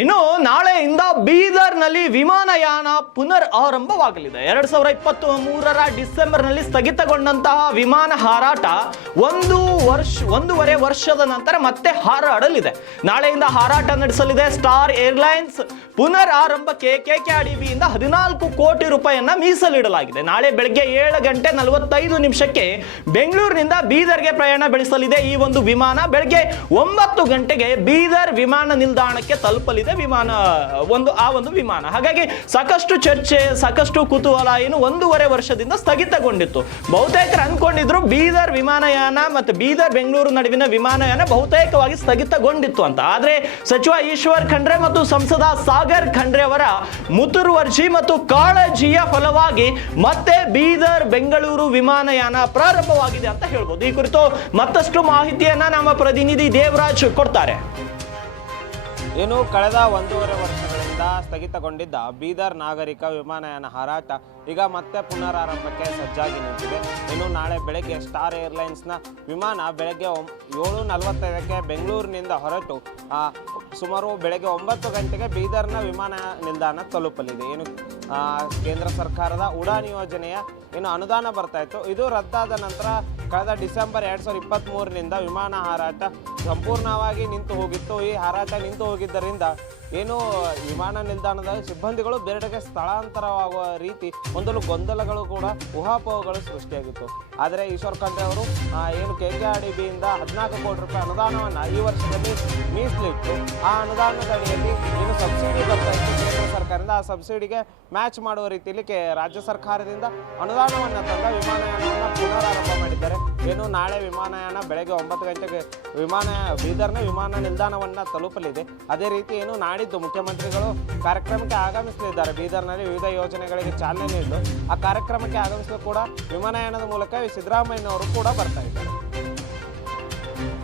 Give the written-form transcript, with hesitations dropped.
ಇನ್ನು ನಾಳೆಯಿಂದ ಬೀದರ್ನಲ್ಲಿ ವಿಮಾನಯಾನ ಪುನರ್ ಆರಂಭವಾಗಲಿದೆ. 2023ರ ಡಿಸೆಂಬರ್ನಲ್ಲಿ ಸ್ಥಗಿತಗೊಂಡಂತಹ ವಿಮಾನ ಹಾರಾಟ ಒಂದೂವರೆ ವರ್ಷದ ನಂತರ ಮತ್ತೆ ಹಾರಾಡಲಿದೆ. ನಾಳೆಯಿಂದ ಹಾರಾಟ ನಡೆಸಲಿದೆ. ಸ್ಟಾರ್ ಏರ್ಲೈನ್ಸ್ ಪುನರ್ ಆರಂಭಕ್ಕೆ KKRDBಯಿಂದ 14 ಕೋಟಿ ರೂಪಾಯಿಯನ್ನ ಮೀಸಲಿಡಲಾಗಿದೆ. ನಾಳೆ ಬೆಳಗ್ಗೆ 7:45 ಬೆಂಗಳೂರಿನಿಂದ ಬೀದರ್ಗೆ ಪ್ರಯಾಣ ಬೆಳೆಸಲಿದೆ. ಈ ಒಂದು ವಿಮಾನ ಬೆಳಗ್ಗೆ 9 ಗಂಟೆಗೆ ಬೀದರ್ ವಿಮಾನ ನಿಲ್ದಾಣಕ್ಕೆ ತಲುಪಲಿದೆ. ಒಂದು ವಿಮಾನ ಹಾಗಾಗಿ ಸಾಕಷ್ಟು ಚರ್ಚೆ, ಸಾಕಷ್ಟು ಕುತೂಹಲ ಏನು 1.5 ವರ್ಷದಿಂದ ಸ್ಥಗಿತಗೊಂಡಿತ್ತು. ಬಹುತೇಕರು ಅನ್ಕೊಂಡಿದ್ರು ಬೀದರ್ ವಿಮಾನಯಾನ ಮತ್ತು ಬೀದರ್ ಬೆಂಗಳೂರು ನಡುವಿನ ವಿಮಾನಯಾನ ಬಹುತೇಕವಾಗಿ ಸ್ಥಗಿತಗೊಂಡಿತ್ತು ಅಂತ. ಆದ್ರೆ ಸಚಿವ ಈಶ್ವರ್ ಖಂಡ್ರೆ ಮತ್ತು ಸಂಸದ ಸಾಗರ್ ಖಂಡ್ರೆ ಅವರ ಮುತುವರ್ಜಿ ಮತ್ತು ಕಾಳಜಿಯ ಫಲವಾಗಿ ಮತ್ತೆ ಬೀದರ್ ಬೆಂಗಳೂರು ವಿಮಾನಯಾನ ಪ್ರಾರಂಭವಾಗಿದೆ ಅಂತ ಹೇಳ್ಬೋದು. ಈ ಕುರಿತು ಮತ್ತಷ್ಟು ಮಾಹಿತಿಯನ್ನ ನಮ್ಮ ಪ್ರತಿನಿಧಿ ದೇವರಾಜ್ ಕೊಡ್ತಾರೆ. ಏನು ಕಳೆದ 1.5 ವರ್ಷಗಳಿಂದ ಸ್ಥಗಿತಗೊಂಡಿದ್ದ ಬೀದರ್ ನಾಗರಿಕ ವಿಮಾನಯಾನ ಹಾರಾಟ ಈಗ ಮತ್ತೆ ಪುನರಾರಂಭಕ್ಕೆ ಸಜ್ಜಾಗಿ ನಿಂತಿದೆ. ಇನ್ನು ನಾಳೆ ಬೆಳಗ್ಗೆ ಸ್ಟಾರ್ ಏರ್ಲೈನ್ಸ್ನ ವಿಮಾನ ಬೆಳಗ್ಗೆ 7:45 ಬೆಂಗಳೂರಿನಿಂದ ಹೊರಟು ಸುಮಾರು ಬೆಳಗ್ಗೆ 9 ಗಂಟೆಗೆ ಬೀದರ್ನ ವಿಮಾನ ನಿಲ್ದಾಣ ತಲುಪಲಿದೆ. ಏನು ಕೇಂದ್ರ ಸರ್ಕಾರದ ಉಡಾನ್ ಯೋಜನೆಯ ಏನು ಅನುದಾನ ಬರ್ತಾ ಇತ್ತು, ಇದು ರದ್ದಾದ ನಂತರ ಕಳೆದ ಡಿಸೆಂಬರ್ 2023ರಿಂದ ವಿಮಾನ ಹಾರಾಟ ಸಂಪೂರ್ಣವಾಗಿ ನಿಂತು ಹೋಗಿತ್ತು. ಈ ಹಾರಾಟ ನಿಂತು ಹೋಗಿದ್ದರಿಂದ ಏನು ವಿಮಾನ ನಿಲ್ದಾಣದ ಸಿಬ್ಬಂದಿಗಳು ಬೇರೆಡೆಗೆ ಸ್ಥಳಾಂತರವಾಗುವ ರೀತಿ ಒಂದೊಂದು ಗೊಂದಲಗಳು ಕೂಡ ಊಹಾಪೋಹಗಳು ಸೃಷ್ಟಿಯಾಗಿತ್ತು. ಆದರೆ ಈಶ್ವರ್ ಖಂಡ್ರೆ ಅವರು ಏನು KKRDBಯಿಂದ 14 ಕೋಟಿ ರೂಪಾಯಿ ಅನುದಾನವನ್ನು ಈ ವರ್ಷದಲ್ಲಿ ಮೀಸಲಿಟ್ಟು ಆ ಅನುದಾನದ ಅಡಿಯಲ್ಲಿ ಏನು ಸಬ್ಸಿಡಿ ಬರ್ತಾ ಇತ್ತು ಕೇಂದ್ರ ಸರ್ಕಾರದಿಂದ, ಆ ಸಬ್ಸಿಡಿಗೆ ಮ್ಯಾಚ್ ಮಾಡುವ ರೀತಿಯಲ್ಲಿ ರಾಜ್ಯ ಸರ್ಕಾರದಿಂದ ಅನುದಾನವನ್ನು ತಂದ ವಿಮಾನಯಾನವನ್ನು ಪುನರಾರಂಭ ಮಾಡಿದ್ದಾರೆ. ಏನು ನಾಳೆ ವಿಮಾನಯಾನ ಬೆಳಗ್ಗೆ 9 ಗಂಟೆಗೆ ಬೀದರ್ನ ವಿಮಾನ ನಿಲ್ದಾಣವನ್ನು ತಲುಪಲಿದೆ. ಅದೇ ರೀತಿ ಏನು ನಾಡಿದ್ದು ಮುಖ್ಯಮಂತ್ರಿಗಳು ಕಾರ್ಯಕ್ರಮಕ್ಕೆ ಆಗಮಿಸಲಿದ್ದಾರೆ. ಬೀದರ್ನಲ್ಲಿ ವಿವಿಧ ಯೋಜನೆಗಳಿಗೆ ಚಾಲನೆ ನೀಡಲು ಆ ಕಾರ್ಯಕ್ರಮಕ್ಕೆ ಆಗಮಿಸಲು ಕೂಡ ವಿಮಾನಯಾನದ ಮೂಲಕ ಸಿದ್ದರಾಮಯ್ಯನವರು ಕೂಡ ಬರ್ತಾ ಇದ್ದಾರೆ.